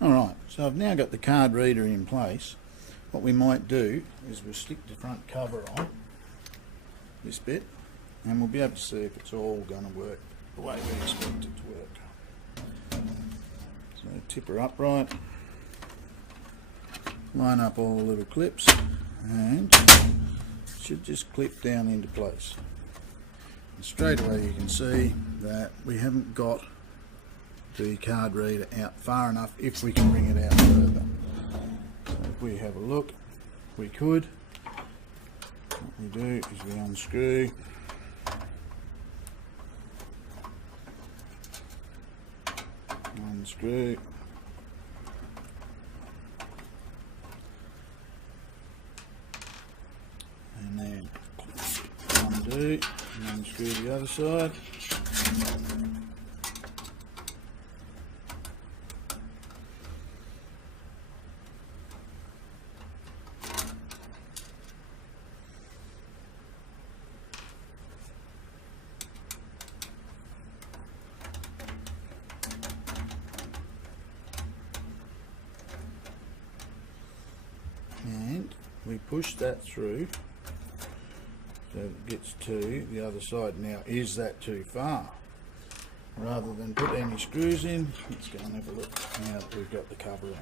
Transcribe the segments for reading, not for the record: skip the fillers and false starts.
Alright, so I've now got the card reader in place. What we might do is we'll stick the front cover on, this bit, and we'll be able to see if it's all going to work the way we expect it to work. So tip her upright, line up all the little clips, and it should just clip down into place. And straight away you can see that we haven't got the card reader out far enough if we can bring it out further. So if we have a look, we could. What we do is we unscrew, unscrew, and then undo and unscrew the other side. And we push that through so it gets to the other side. Now, is that too far? Rather than put any screws in, let's go and have a look now that we've got the cover on.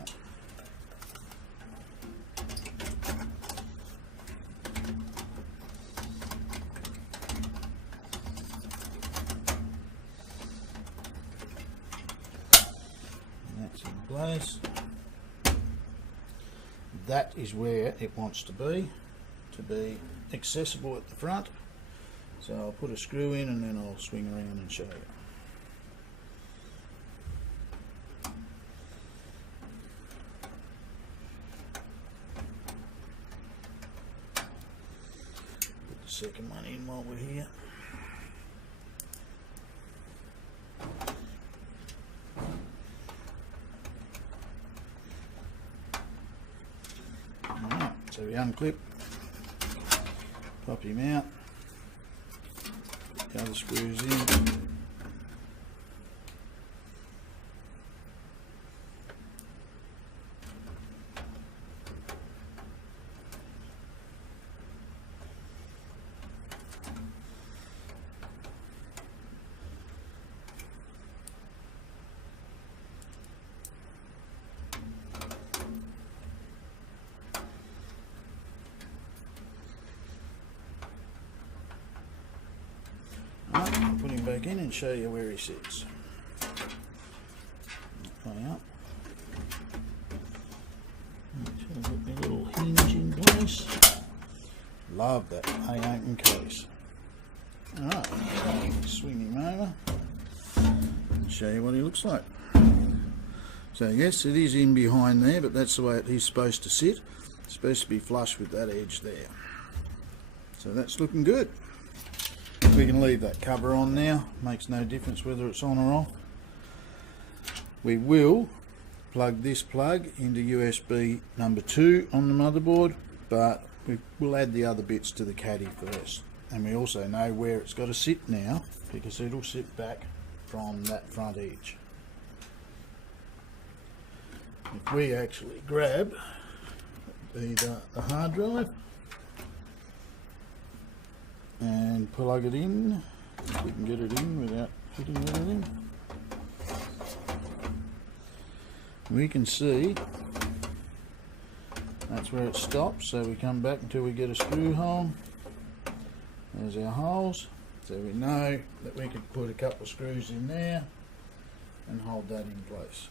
And that's in place. That is where it wants to be accessible at the front. So I'll put a screw in and then I'll swing around and show you. Put the second one in while we're here. So we unclip, pop him out, the other screws in, I'll put him back in and show you where he sits. Play up. So I've got my little hinge in place. Love that A-open case. Alright, swing him over and show you what he looks like. So yes, it is in behind there, but that's the way it is supposed to sit. It's supposed to be flush with that edge there. So that's looking good. We can leave that cover on now, makes no difference whether it's on or off. We will plug this plug into USB number 2 on the motherboard, but we will add the other bits to the caddy first. And we also know where it's got to sit now, because it'll sit back from that front edge. If we actually grab the hard drive and plug it in, if we can get it in without hitting anything, we can see that's where it stops. So we come back until we get a screw hole. There's our holes, so we know that we could put a couple of screws in there and hold that in place.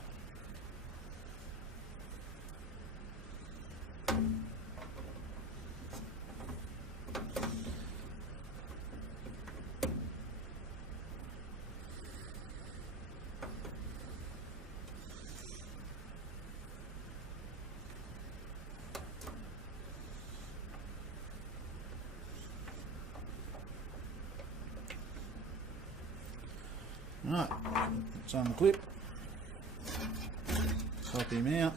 Right, let's unclip, pop him out.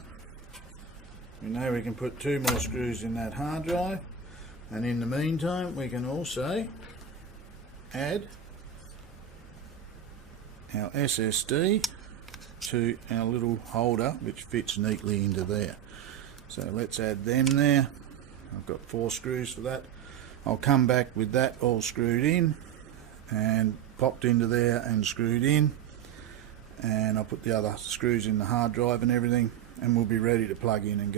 We know we can put 2 more screws in that hard drive, and in the meantime we can also add our SSD to our little holder which fits neatly into there. So let's add them there. I've got 4 screws for that. I'll come back with that all screwed in and popped into there and screwed in, and I'll put the other screws in the hard drive and everything, and we'll be ready to plug in and go.